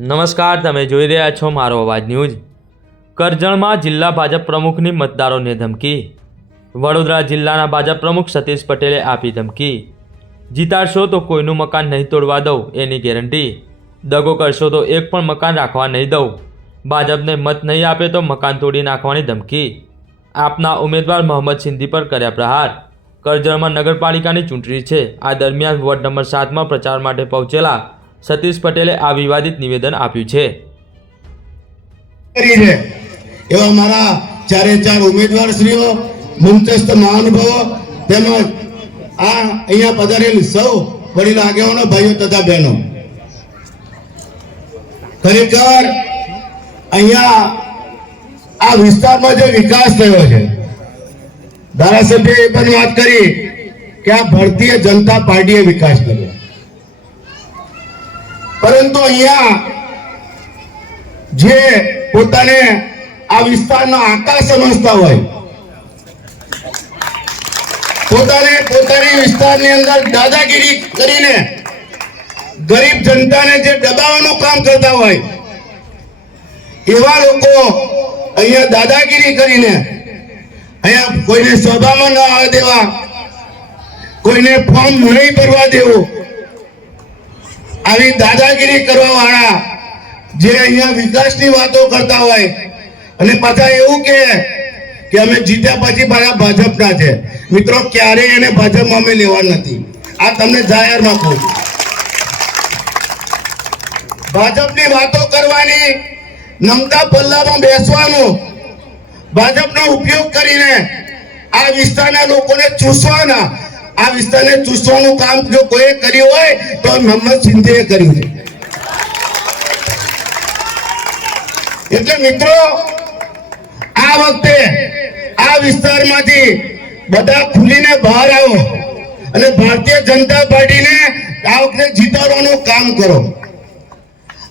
નમસ્કાર, તમે જોઈ રહ્યા છો મારો અવાજ ન્યૂઝ. કરજણમાં જિલ્લા ભાજપ પ્રમુખની મતદારોને ધમકી. વડોદરા જિલ્લાના ભાજપ પ્રમુખ સતીશ પટેલે આપી ધમકી. જીતાડશો તો કોઈનું મકાન નહીં તોડવા દઉં, એની ગેરંટી. દગો કરશો તો એક પણ મકાન રાખવા નહીં દઉં. ભાજપને મત નહીં આપે તો મકાન તોડી નાખવાની ધમકી. આપના ઉમેદવાર મોહમ્મદ સિંધી પર કર્યા પ્રહાર. કરજણમાં નગરપાલિકાની ચૂંટણી છે. આ દરમિયાન વોર્ડ નંબર સાતમાં પ્રચાર માટે પહોંચેલા સતીશ પટેલે આ વિવાદિત નિવેદન આપ્યું છે. એવા મારા ચારે ચાર ઉમેદવાર શ્રીઓ મંચસ્થ મહાનુભાવો તેમજ આ અહીંયા પધારેલ સૌ વડીલ આગેવાનો ભાઈઓ તથા બહેનો. ખરેખર અહીંયા આ વિસ્તારમાં જે વિકાસ થયો છે, ધારાસભ્યએ એ પણ વાત કરી કે આ ભારતીય જનતા પાર્ટીએ વિકાસ કર્યો. પરંતુ અહીંયા જે પોતાને આ વિસ્તારનો આકાર સમજતા હોય, પોતાને પોતાની વિસ્તારની અંદર દાદાગીરી કરીને ગરીબ જનતાને જે દબાવવાનું કામ કરતા હોય, એવા લોકો અહીંયા દાદાગીરી કરીને અહીંયા કોઈને સભામાં ન આવવા દેવા, કોઈને ફોર્મ નહીં ભરવા દેવું આવી દાદાગીરી કરવા વાળા જે અહીંયા વિકાસની વાતો કરતા હોય, અને પાછા એવું કે કે અમે જીત્યા પછી પાછા ભાજપના છે મિત્રો, ક્યારેય એને ભાજપમાં અમે લેવા નથી આ તમને જાહેરમાં કહું. ભાજપની વાતો કરવાની નમતા પલ્લામાં બેસવાનું ભાજપનો ઉપયોગ કરીને આ વિસ્તારના લોકોને ચૂસવાના આ વિસ્તારને ચૂસવાનું કામ જો કોઈએ કર્યું હોય, તો મોહમ્મદ સિંધીએ કર્યું છે. એટલે મિત્રો, આ વખતે આ વિસ્તારમાંથી બધા ખુલીને બહાર આવો અને ભારતીય જનતા પાર્ટીને આ વખતે જીતાડવાનું કામ કરો.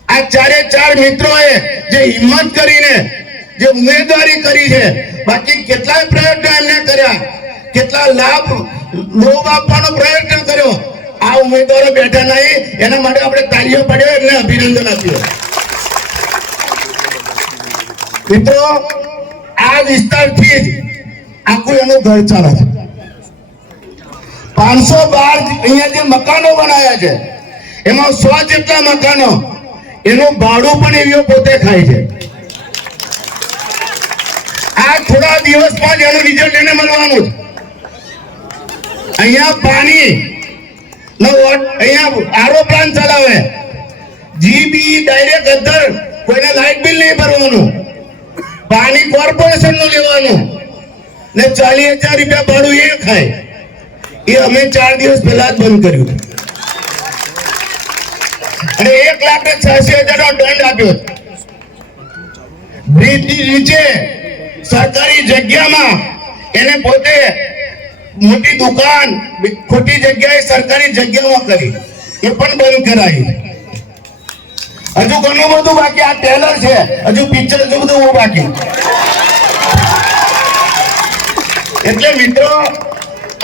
આ ચારે ચાર મિત્રોએ જે હિંમત કરીને, જે ઉમેદવારી કરી છે, બાકી કેટલાય પ્રયત્નો એમને કર્યા. કેટલા લાભ લોભ આપવાનો પ્રયત્ન કર્યો? આ ઉમેદવારો બેઠા નહીં, એના માટે આપણે તાળીઓ પાડ્યો એટલે અભિનંદન આપ્યો. મિત્રો, આ વિસ્તારથી જ આખું એનું ઘર ચાલે છે. પાંચસો બાર અહીંયા જે મકાનો બનાવ્યા છે, એમાં સો જેટલા મકાનો, એનું ભાડું પણ એવીઓ પોતે ખાય છે. આ થોડા દિવસમાં જ એનું રિઝલ્ટ એને મળવાનું છે અહીંયા પાણી. અહીંયા આરો પ્લાન્ટ ચલાવે. જીબી ડાયરેક્ટ અંદર કોઈને લાઇટ બિલ નહીં ભરવાનું. પાણી કોર્પોરેશનનું લેવાનું. ને ચાલીસ હજાર રૂપિયા ભાડું એ ખાય. એ અમે ચાર દિવસ પહેલા જ બંધ કર્યું. અને એક લાખ ને છ્યાસી હજાર નો દંડ આપ્યો. બ્રિજની નીચે સરકારી જગ્યામાં એને પોતે મોટી દુકાન, ખોટી જગ્યાએ સરકારી જગ્યામાં કરી. એ પણ બંધ કરાવી હજુ ઘણું બધું બાકી. આ ટેલર છે. હજુ પિક્ચર હજુ બધું બાકી. એટલે મિત્રો,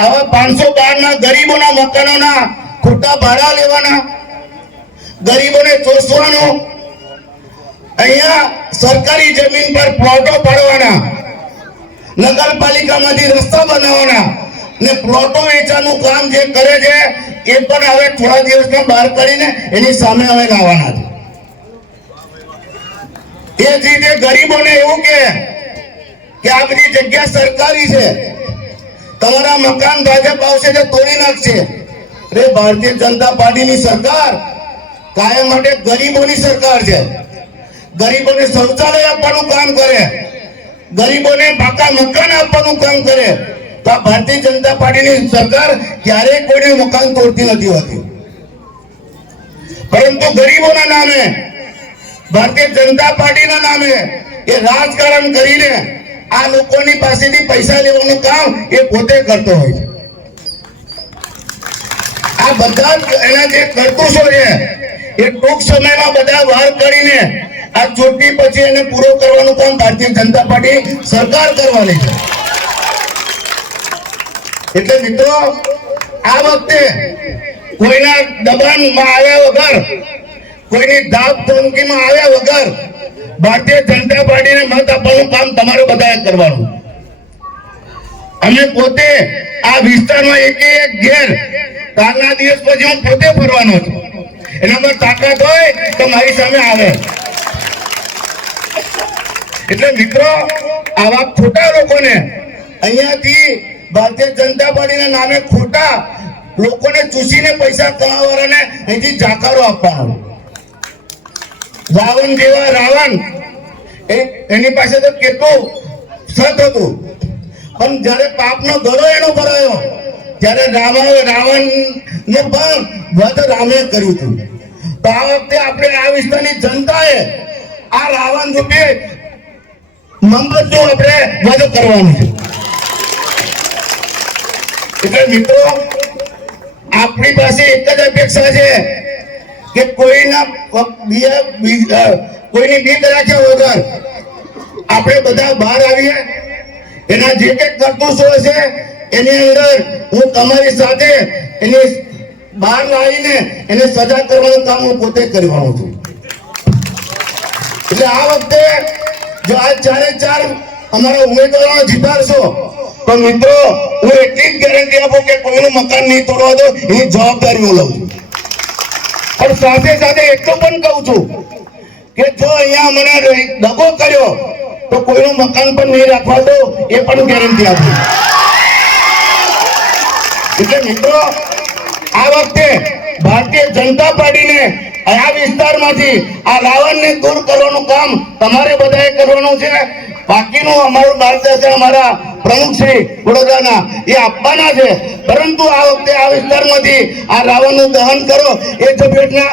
આવા પાંચસો બાર ના ગરીબોના મકાનોના ખોટા ભાડા લેવાના, ગરીબોને ચોસવાનું, અહીંયા સરકારી જમીન પર પ્લોટો પાડવાના, નગરપાલિકામાંથી રસ્તા બનાવવાના ને પ્લોટો વેચવાનું કામ જે કરે છે, એ પણ હવે થોડા દિવસમાં બહાર કરીને એની સામે હવે લાવવાના છે. એ જ રીતે ગરીબોને એવું કે કે આ બધી જગ્યા સરકારી છે. તમારા મકાન ભાજપ આવશે તે તોડી નાખશે. રે ભારતીય જનતા પાર્ટીની સરકાર કાયમ માટે ગરીબોની સરકાર છે. ગરીબોને શૌચાલય આપવાનું કામ કરે. ગરીબોને પાકા મકાન આપવાનું કામ કરે. તો ભારતીય જનતા પાર્ટીની સરકાર ક્યારેય કોઈને મકાન તોડતી નથી હોતી. પરંતુ ગરીબોના નામે, ભારતીય જનતા પાર્ટીના નામે એ રાજકારણ કરીને આ લોકોની પાસેથી પૈસા લેવાનું કામ એ પોતે કરતો હોય આ બધા એના જે કરતુશો છે, એ ટૂંક સમયમાં બધા વાર કરીને આ ચૂંટણી પછી એને પૂરો કરવાનું કામ ભારતીય જનતા પાર્ટી સરકાર કરવાની છે. એટલે મિત્રો, આ વખતે કોઈના દબાણમાં આવ્યા વગર, કોઈની દાબ ધમકીમાં આવ્યા વગર ભારતીય જનતા પાર્ટીને મત આપવાનું કામ તમારે બધાએ કરવાનું. અમે પોતે આ વિસ્તારમાં એક એક ઘેર કાલના દિવસ પછી હું પોતે ફરવાનો છું. એના પર તાકાત હોય તો મારી સામે આવે. એટલે મિત્રો, આવા ખોટા લોકોને અહીંયાથી ભારતીય જનતા પાર્ટીના નામે ખોટા લોકોને ચૂસીને પૈસા કમાવાળાને અહીંથી જાકારો આપવાનો રાવણ જેવા રાવણ એની પાસે તો કેટલું સત હતું. પણ જ્યારે પાપનો ગળો એનો ભરાયો, ત્યારે રાવણ રાવણ ને પણ વધ રામે કર્યું હતું. તો આ વખતે આપણે આ વિસ્તારની જનતાએ આ રાવણ રૂપે મમ્મતનું આપણે વધ કરવાનું છે. એટલે મિત્રો, આપણી પાસે એક જ અપેક્ષા છે કે કોઈના કોઈની બીક રાખ્યા વગર આપણે બધા બહાર આવીએ. એના જે કંઈક કરતૂતો હશે, એની અંદર હું તમારી સાથે એની બહાર લાવીને એને સજા કરવાનું કામ હું પોતે કરવાનું છું. એટલે આ વખતે જો આ ચારે ચાર અમારા ઉમેદવારો જીતાડશો તો મિત્રો, હું એટલી જ ગેરંટી આપું કે કોઈનું મકાન નહીં તોડવા દો એની જવાબદારી હું લઉં પણ સાથે સાથે એટલું પણ કહું છું કે જો અહીંયા મને દગો કર્યો, તો કોઈનું મકાન પણ નહીં રાખવા દો, એ પણ ગેરંટી આપું એટલે મિત્રો, આ વખતે ભારતીય જનતા પાર્ટીને આ વિસ્તારમાંથી આ રાવણને દૂર કરવાનું કામ તમારે બધાએ કરવાનું છે. બાકીનું અમારું માર્ગદર્શન અમારા પ્રમુખ શ્રી વડોદરાના એ આપવાના છે. પરંતુ આ વખતે આ વિસ્તારમાંથી આ રાવણનું દહન કરો, એ ઝપેટના